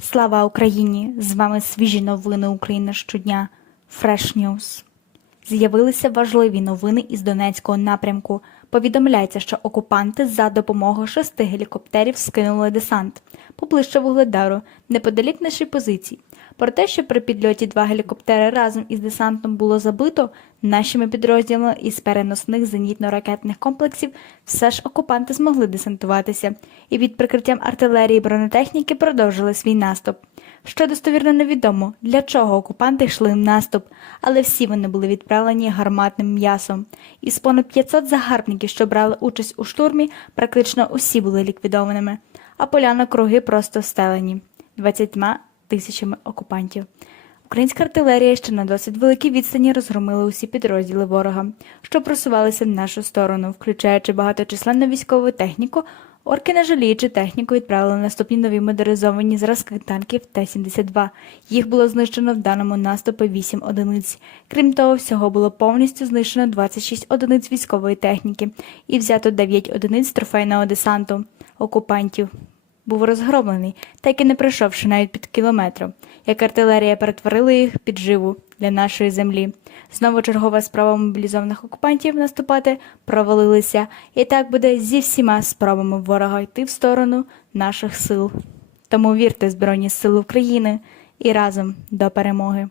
Слава Україні! З вами свіжі новини України щодня. Fresh News. З'явилися важливі новини із Донецького напрямку. Повідомляється, що окупанти за допомогою шести гелікоптерів скинули десант поближче вугледару, неподалік нашої позиції. Про те, що при підльоті два гелікоптери разом із десантом було забито нашими підрозділами із переносних зенітно-ракетних комплексів, все ж окупанти змогли десантуватися і під прикриттям артилерії і бронетехніки продовжили свій наступ. Що достовірно невідомо, для чого окупанти йшли в наступ, але всі вони були відправлені гарматним м'ясом. Із понад 500 загарбників, що брали участь у штурмі, практично усі були ліквідованими, а поляна круги просто стелені 20 тисячами окупантів. Українська артилерія ще на досить великій відстані розгромила усі підрозділи ворога, що просувалися в нашу сторону, включаючи багаточисленну військову техніку. Орки, не жаліючи техніку, відправили наступні нові модернізовані зразки танків Т-72. Їх було знищено в даному наступі 8 одиниць. Крім того, всього було повністю знищено 26 одиниць військової техніки і взято 9 одиниць трофейного десанту окупантів. Був розгромлений, так і не пройшовши навіть під кілометром, як артилерія перетворила їх під живу для нашої землі. Знову чергова справа мобілізованих окупантів наступати провалилися, і так буде зі всіма спробами ворога йти в сторону наших сил. Тому вірте Збройні Сили України і разом до перемоги.